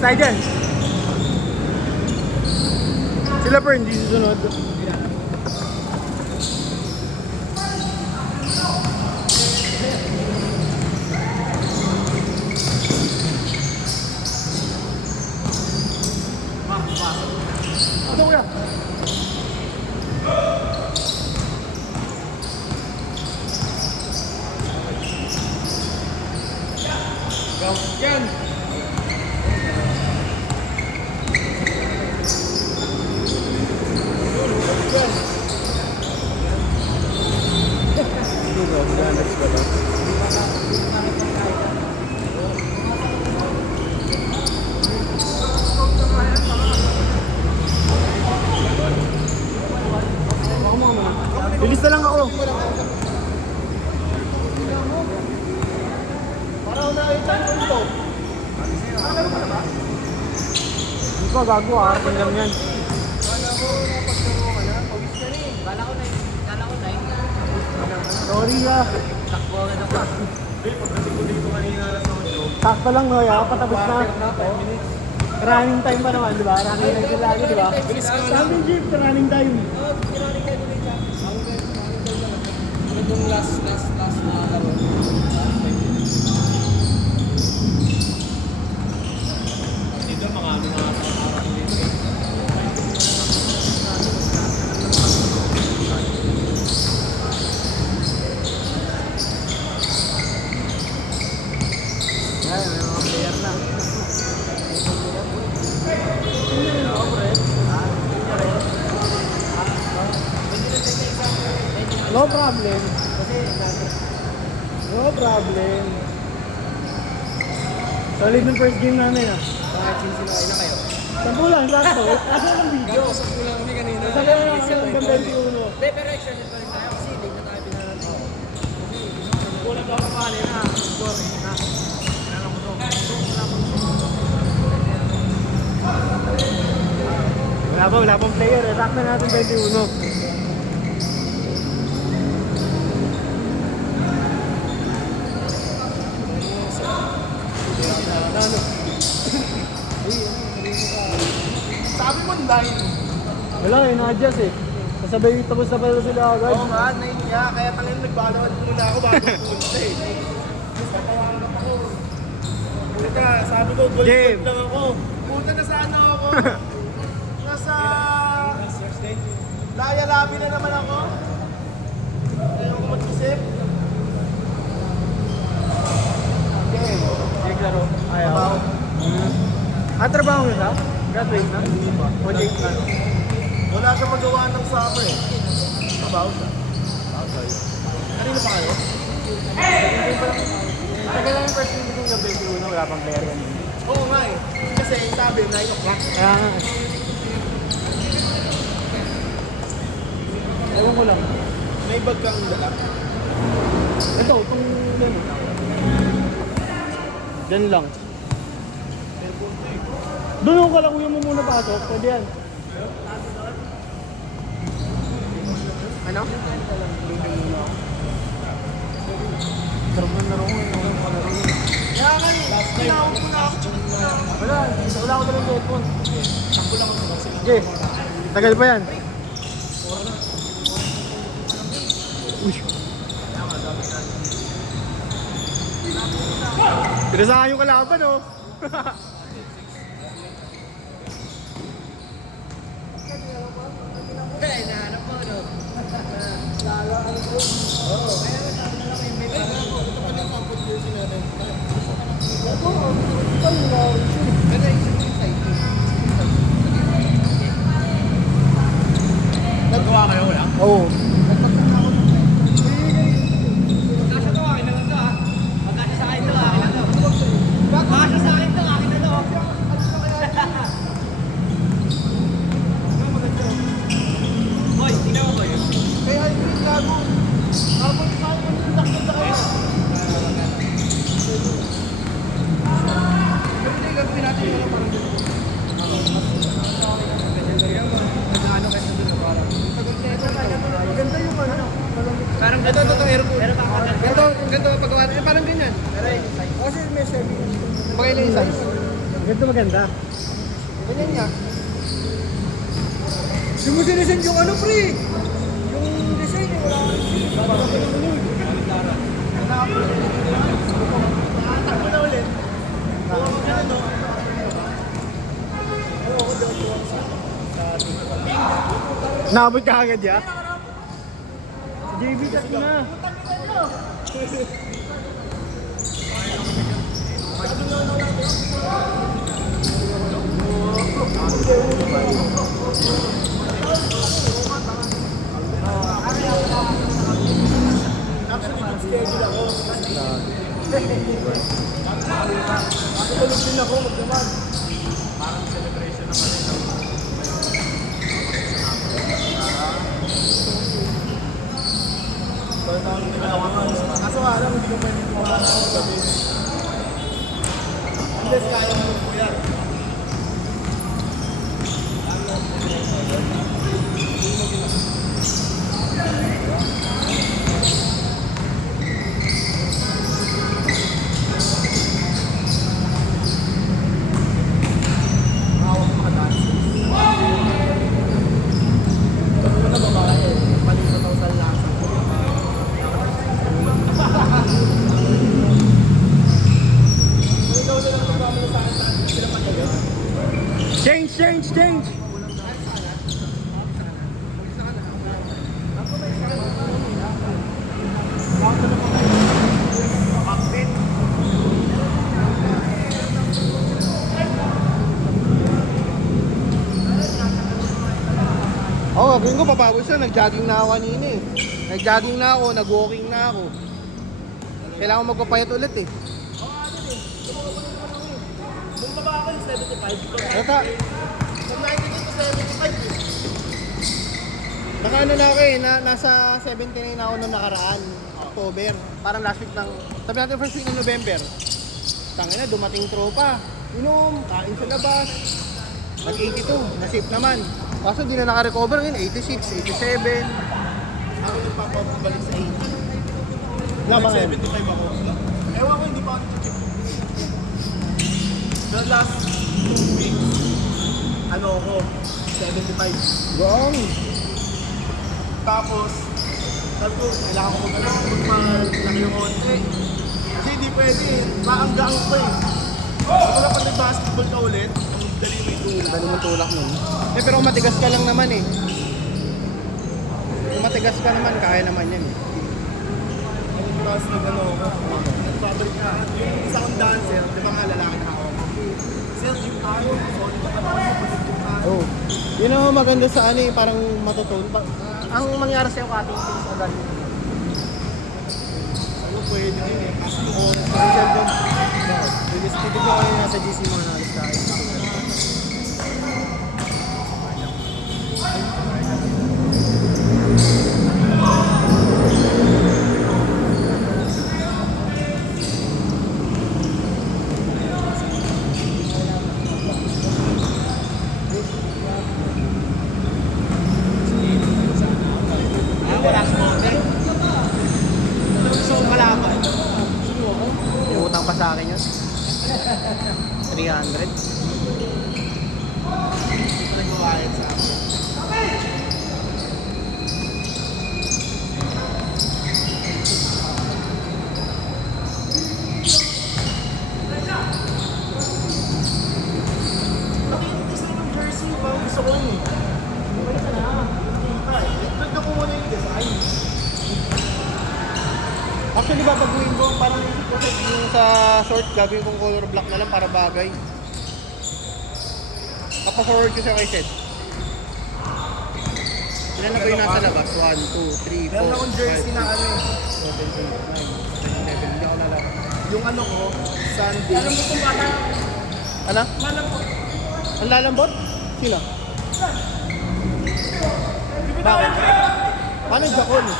tayo dyan. Sila pa hindi susunod. Ano kuya? Yan! Bilis na lang ako. Para unahitan ko ito. Hindi ko gago ah. Harapan lang yan. Kala ko napagtaro ka na. Pawis ka rin. Kala ko na yun. Sorry ah. Takbo ka na pa. Pagdating ko dito kanina alas 8. Sakto lang no, ya. Patapos na. Running time pa naman, di ba? Running time sila lagi, di ba? Sabi ng jeep, running time. Oo, kiraling kayo ulit siya. Ano yung last na laro? Dito makami na araw dito. Ay, may mga player na. No problem. No problem. Solid ng first game namin ah. Bakit sinisinuay na kayo? Sampu lang, sakto. Kasi ng video. Gano'n sa kulang kami kanina. Sabi na lang kami hanggang 21. Hindi, pero exercise pa rin tayo kasi late na tayo pinanalo. Kulang daw pa kanina. Score na. Wala pang player eh. Sakto natin 21. Sabi mo 9. Wala eh, na-adjust eh. Kasabay tapos na pala sila agad. Oo nga, 9 nga. Kaya tangin nagbalawad muna ako bago pumunta eh. Natawanan ako. Puta, sabi ko, gold lang ako. Puta na sana ako. Nasa... Laya-labi na naman ako. Ayaw ko mag-isip. Okay. Sige, klaro. Ayaw. Trabaho mo siya? Graduate na? O date na? Wala siyang magawa ng summer eh. Trabaho siya. Kanina pa kayo? Tagal lang yung first game ko ng 21, wala pang player yan. Oo nga eh. Kasi sabi, 9 o'clock. Kaya nga. Ewan ko lang. May bag kang dala. Ito, itong lemon. Yan lang. Doon ako kalakuya mo muna pasok. Pwede yan. Ano? Sarap na laro ko. Kaya nga eh. Tinawag ko na ako. Wala ako talagang cellphone. Sige. Tagal pa yan. Uy. Pinasahan yung kalaban oh. Kaya nahanap mo, no? Lalo, ano po? Oo. Kaya nahanap na lang yung may bago. Ito pa lang ang food jersey natin. Ito, pero isip yung side. Nagawa kayo wala? Oo. Kasya to, akin na lang to, ha? Pagkasya sa akin to, akin na to. Pagkasya sa akin to, akin na to. Boy, tingnan mo, boy. Kaya yung gago. Habang sa akin, yung takot sa kanya. Pero hindi, gagawin natin yung parang ganito. Maganda yung ano. Parang ganito, ito, airport. Ganito pagawa natin, parang ganyan. Kasi may service. Bagay lang yung size. Ganito maganda. Ganyan niya. Yung mo sinisend yung ano, pre? Yung design, eh, wala ka rin. Takbo na ulit. Oo, ganun, no? Naabot ka agad ya? JB, tatlo na. Actually, good schedule ako. Tulog din ako, magdamag. Parang celebration naman rin. Kaso nga lang, hindi ko pwede kumakain ako sa gabi. Unless kaya mo po yan. Change! Oo, gawin ko papawis na. Nag-jogging na ako kanina eh. Nag-jogging na ako, nag-walking na ako. Kailangan magpapayat ulit eh. Bumaba ako yung 75. Naka... From 98 to 75 eh. Naka ano na ako eh, nasa 79 na ako nung nakaraan. October. Parang last week ng... Sabi natin first week ng November. Tangina, dumating tropa. Inom, kain sa labas. Nag-82, na-safe naman. Kaso di na naka-recover ngayon, 86, 87. Ako nagpapabalik sa 80. Wala ba ngayon? 75 ako. Ewan ko, hindi pa ako nag-check. The last 2 weeks, ano ako, 75. Wrong! Tapos, sabi ko, kailangan ko magpalaki yung konti. Kasi hindi pwede eh, maanggang ko eh. Ako na pag nag-basketball ka ulit, dali mo yung tulak. Dali mo yung tulak nun. Eh pero kung matigas ka lang naman eh. Kung matigas ka naman, kaya naman yan eh. Tapos nag-ano ako, nagpabalik na. Yung isa kong dancer, di ba nga lalaki na ako? Sir, yung talo, sorry ka pa naman, oh. Yun ang maganda sa ano eh, parang matutun. Ang mangyari sa'yo kating things agad. Ano pwede yun eh, kasi yung oras. Special doon. Titignan ko kayo nasa GC mga nalis tayo. Wala sa mote. So, kalaban. Yung utang pa sa akin yun. 300. Nagbabayad sa akin. Nakikitis na yung jersey. Parang gusto ko yun. Tignan ko muna yung design. Actually, babaguhin ko. Parang yung sa short, gagawin kong color black na lang para bagay. Papa-forward ko siya kay Seth. Ilan na ba yung nasa labas? 1, 2, 3, 4, 5, 6, 7, 8, 9, 10, 11, 12. Hindi ako nalabas. Yung ano ko, Sunday. Alam mo kung bata? Ano? Malambot. Ang lalambot? Sino? Bakit? Paano yung Jakon? Yung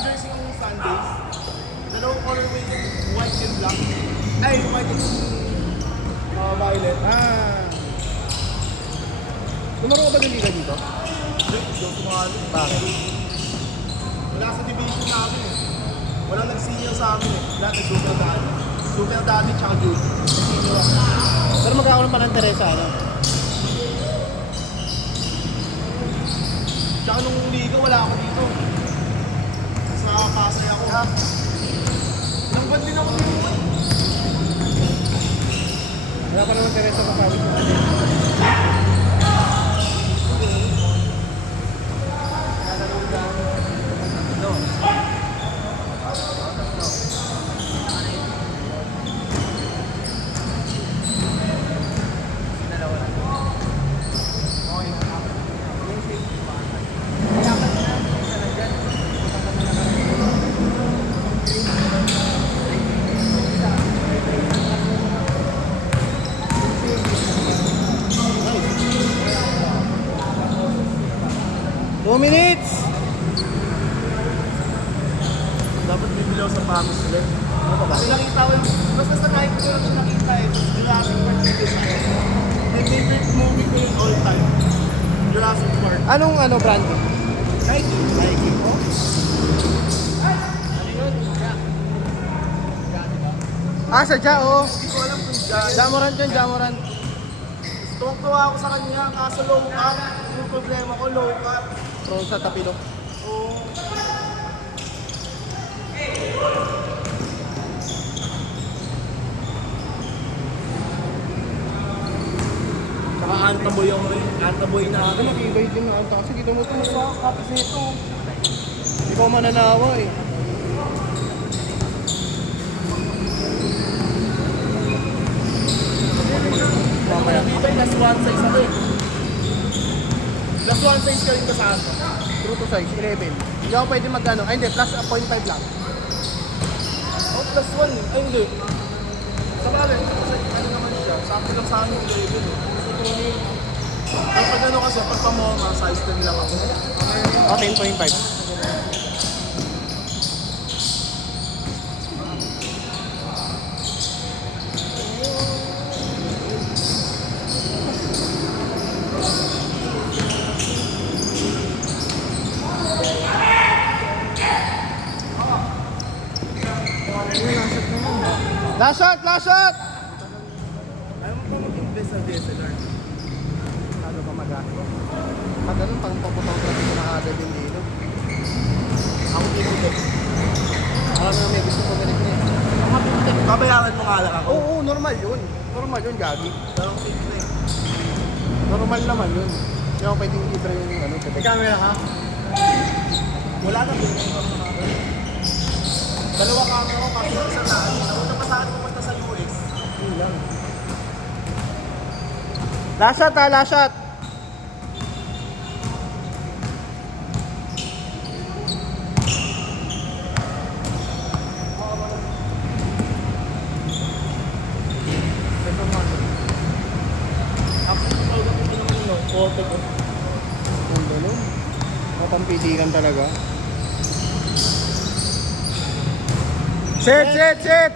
jersey ng Sundays. Dalawang colorway yung white and black. Ay, white and violet. Lumaro ka ba ng liga dito? Hindi, hindi ako sumali. Bakit? Wala sa division namin eh. Walang nag-senior sa amin eh. Lahat nag-super daddy. Super daddy tsaka junior. Senior ako. Pero magkakaroon pa ng Teresa, ano? Tsaka nung liga, wala ako dito. Mas nakakasay ako. Ilang buwan din ako dito. Wala pa naman Teresa makawit mo. Minutes! Dapat bibili ako sa Bamus ulit. Ano pa ba? Kasi nakita ko yung, basta sa night ko lang siya nakita eh. Jurassic Park yung design. My favorite movie ko yung all time. Jurassic Park. Anong brand? Nike. Nike. Oh. Sadya, oo. Hindi ko alam kung dyan. Jamorant yun, Jamorant. Tuwang-tuwa ako sa kanya, kaso low cut. Yung problema ko, low cut. Prone sa tapilo. Oo. Saka antaboy ako rin. Antaboy na ako. Matibay din na anta. Kasi kita mo ito sa kapis nito. Hindi ko mananawa eh. Mamaya. Ito yung last one size ako eh. Last one size ka rin ba sa akin? True to size, 11. Hindi ako pwede mag-ano. Ay hindi, plus 0.5 lang. Oh, plus one. Ay hindi. Sa bagay, kasi ano naman siya. Sakto lang sa akin yung level eh. Pag ano kasi, pag pamoma, size 10 lang ako. O, 10.5. Last shot! Last shot! Ayaw mo pa mag-invest sa DSLR? Ano ba magasto? Pag ganun, pang photography ko na agad yung dito. Ako dito din. Alam na may gusto ko ganit niya. Babayaran mo nga lang ako. Oo, normal yun. Normal yun, Gagi. Pero fake na eh. Normal naman yun. Hindi ako pwedeng i-try yung ano. May camera ka? Wala na din. Dalawa camera ko kasi isa na. Nauna pa sa akin pumunta sa US. Yun lang. Last shot ha, last shot! Ako ito naman yung photo ko. Ang ganun. Mapampilikan talaga. Set, set, set!